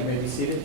you may be seated.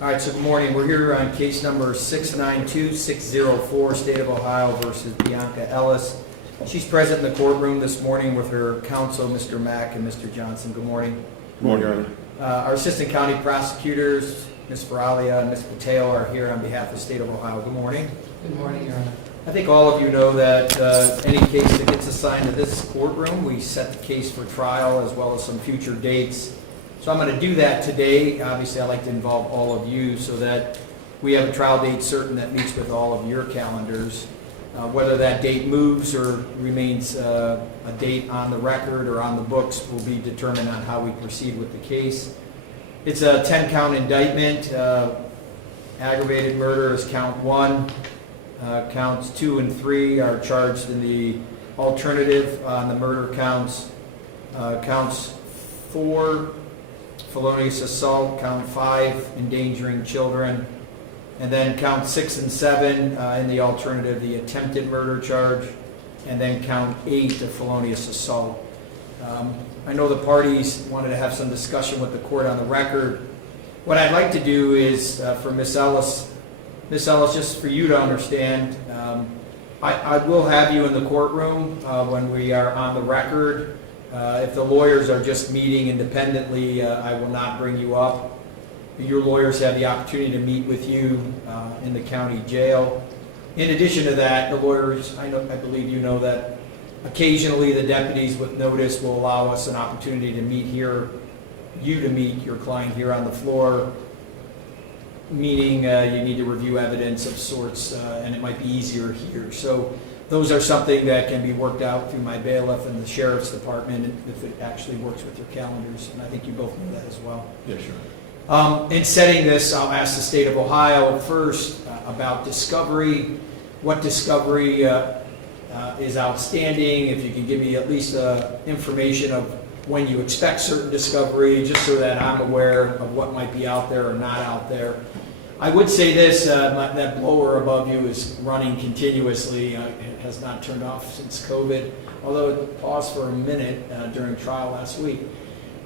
All right, so good morning. We're here on case number 692604, State of Ohio versus Bionca Ellis. She's present in the courtroom this morning with her counsel, Mr. Mack and Mr. Johnson. Good morning. Good morning, Your Honor. Our assistant county prosecutors, Ms. Faralia and Ms. Patel, are here on behalf of the State of Ohio. Good morning. Good morning, Your Honor. I think all of you know that any case that gets assigned to this courtroom, we set the case for trial as well as some future dates. So I'm going to do that today. Obviously, I'd like to involve all of you so that we have a trial date certain that meets with all of your calendars. Whether that date moves or remains a date on the record or on the books will be determined on how we proceed with the case. It's a 10-count indictment. Aggravated murder is count 1. Counts 2 and 3 are charged in the alternative on the murder counts. Counts 4, felonious assault. Count 5, endangering children. And then count 6 and 7 in the alternative, the attempted murder charge. And then count 8, the felonious assault. I know the parties wanted to have some discussion with the court on the record. What I'd like to do is for Ms. Ellis, just for you to understand, I will have you in the courtroom when we are on the record. If the lawyers are just meeting independently, I will not bring you up. Your lawyers have the opportunity to meet with you in the county jail. In addition to that, the lawyers, I believe you know that occasionally the deputies with notice will allow us an opportunity to meet here, you to meet your client here on the floor, meaning you need to review evidence of sorts, and it might be easier here. So those are something that can be worked out through my bailiff and the sheriff's department if it actually works with your calendars, and I think you both know that as well. Yeah, sure. In setting this, I'll ask the State of Ohio first about discovery. What discovery is outstanding? If you can give me at least information of when you expect certain discovery, just so that I'm aware of what might be out there or not out there. I would say this, that blower above you is running continuously. It has not turned off since COVID, although it paused for a minute during trial last week.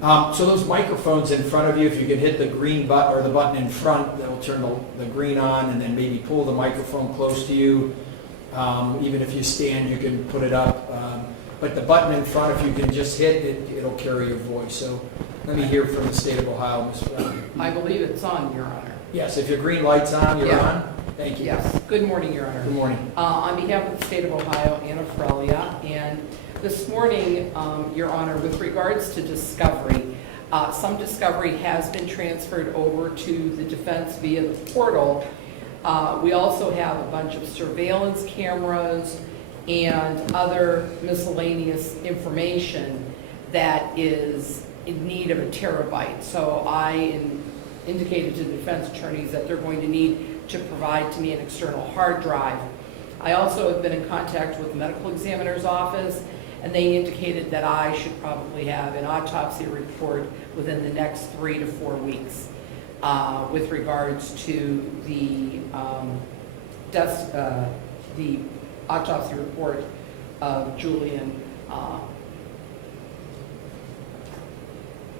So those microphones in front of you, if you can hit the green button or the button in front, that will turn the green on, and then maybe pull the microphone close to you. Even if you stand, you can put it up. But the button in front, if you can just hit it, it'll carry your voice. So let me hear from the State of Ohio, Ms. Fletcher. I believe it's on, Your Honor. Yes, if your green light's on, you're on. Thank you. Yes. Good morning, Your Honor. Good morning. On behalf of the State of Ohio, Anna Frelia, and this morning, Your Honor, with regards to discovery, some discovery has been transferred over to the defense via the portal. We also have a bunch of surveillance cameras and other miscellaneous information that is in need of a terabyte. So I indicated to the defense attorneys that they're going to need to provide to me an external hard drive. I also have been in contact with the medical examiner's office, and they indicated that I should probably have an autopsy report within the next 3 to 4 weeks with regards to the autopsy report of Julian.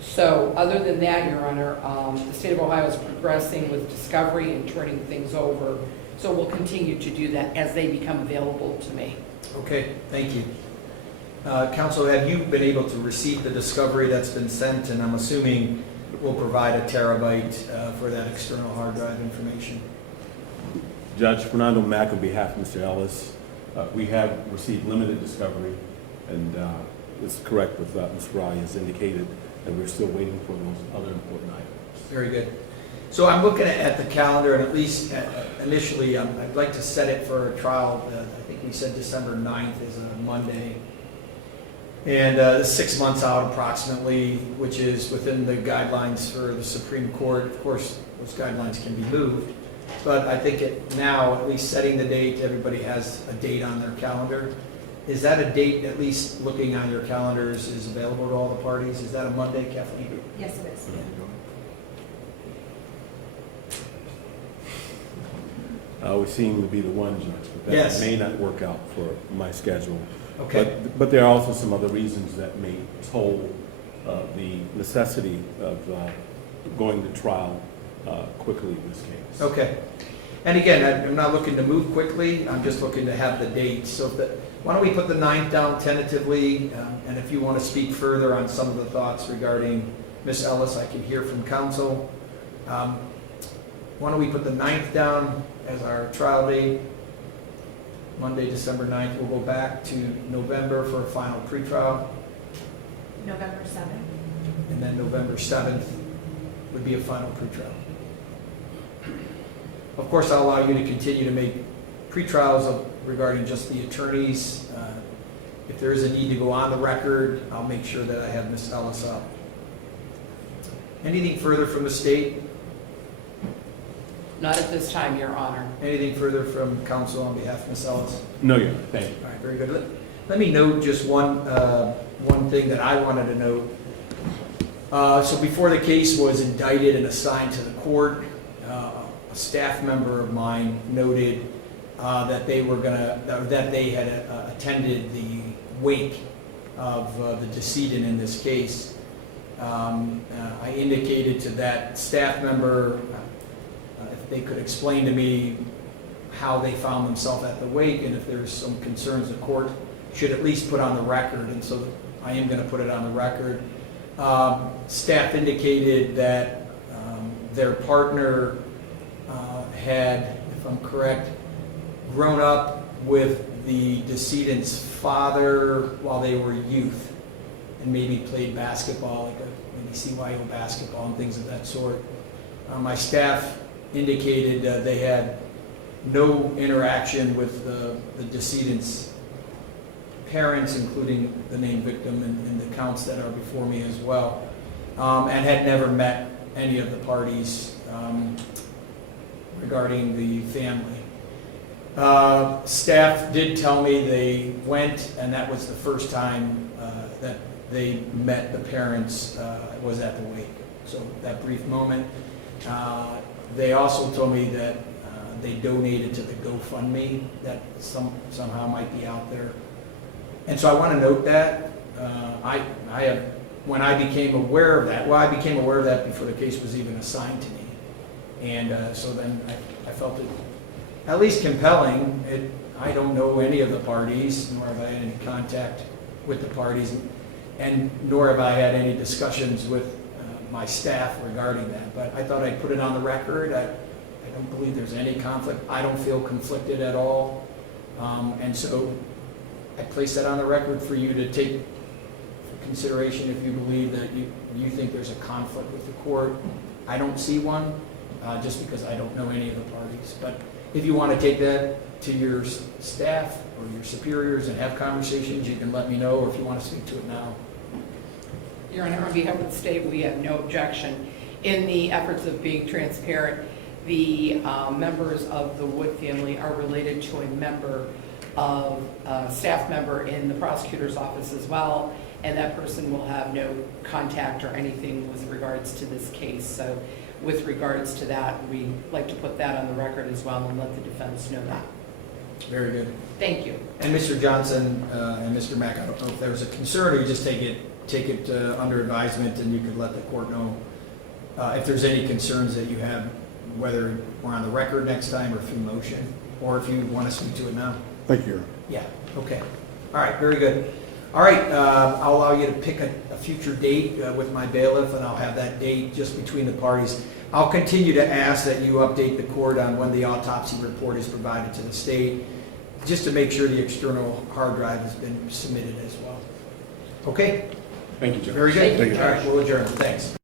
So other than that, Your Honor, the State of Ohio is progressing with discovery and turning things over. So we'll continue to do that as they become available to me. Okay, thank you. Counsel, have you been able to receive the discovery that's been sent? And I'm assuming we'll provide a terabyte for that external hard drive information. Judge Fernando Mack, on behalf of Mr. Ellis, we have received limited discovery, and it's correct with Ms. Fry has indicated that we're still waiting for those other important items. Very good. So I'm looking at the calendar, and at least initially, I'd like to set it for a trial. I think we said December 9th is a Monday. And 6 months out approximately, which is within the guidelines for the Supreme Court. Of course, those guidelines can be moved. But I think now, at least setting the date, everybody has a date on their calendar. Is that a date, at least looking on your calendars, is available to all the parties? Is that a Monday, Kathleen? Yes, it is. We seem to be the one, Judge, but that Yes. may not work out for my schedule. Okay. But there are also some other reasons that may toll the necessity of going to trial quickly in this case. Okay. And again, I'm not looking to move quickly, I'm just looking to have the date. So why don't we put the 9th down tentatively, and if you want to speak further on some of the thoughts regarding Ms. Ellis, I can hear from counsel. Why don't we put the 9th down as our trial date? Monday, December 9th. We'll go back to November for a final pretrial, November 7th. and then November 7th would be a final pretrial. Of course, I'll allow you to continue to make pretrials regarding just the attorneys. If there is a need to go on the record, I'll make sure that I have Ms. Ellis up. Anything further from the state? Not at this time, Your Honor. Anything further from counsel on behalf of Ms. Ellis? No, Your Honor, thank you. All right, very good. Let me note just one thing that I wanted to note. So before the case was indicted and assigned to the court, a staff member of mine noted that they had attended the wake of the decedent in this case. I indicated to that staff member if they could explain to me how they found themselves at the wake, and if there's some concerns the court should at least put on the record, and so I am going to put it on the record. Staff indicated that their partner had, if I'm correct, grown up with the decedent's father while they were youth, and maybe played basketball, like maybe CYO basketball and things of that sort. My staff indicated they had no interaction with the decedent's parents, including the named victim and the counts that are before me as well, and had never met any of the parties regarding the family. Staff did tell me they went, and that was the first time that they met the parents, was at the wake. So that brief moment. They also told me that they donated to the GoFundMe that somehow might be out there. And so I want to note that. When I became aware of that, I became aware of that before the case was even assigned to me. And so then I felt it at least compelling. I don't know any of the parties, nor have I had any contact with the parties, and nor have I had any discussions with my staff regarding that. But I thought I'd put it on the record. I don't believe there's any conflict. I don't feel conflicted at all. And so I place that on the record for you to take consideration if you believe that you think there's a conflict with the court. I don't see one, just because I don't know any of the parties. But if you want to take that to your staff or your superiors and have conversations, you can let me know, or if you want to speak to it now. Your Honor, on behalf of the state, we have no objection. In the efforts of being transparent, the members of the Wood family are related to a staff member in the prosecutor's office as well, and that person will have no contact or anything with regards to this case. So with regards to that, we like to put that on the record as well and let the defense know that. Very good. Thank you. And Mr. Johnson and Mr. Mack, I don't know if there was a concern, or you just take it under advisement, and you could let the court know if there's any concerns that you have, whether we're on the record next time or through motion, or if you want to speak to it now. Thank you. Yeah, okay. All right, very good. All right, I'll allow you to pick a future date with my bailiff, and I'll have that date just between the parties. I'll continue to ask that you update the court on when the autopsy report is provided to the state, just to make sure the external hard drive has been submitted as well. Okay? Thank you, Judge. Very good. Thank you, All right, Judge. we'll adjourn. Thanks.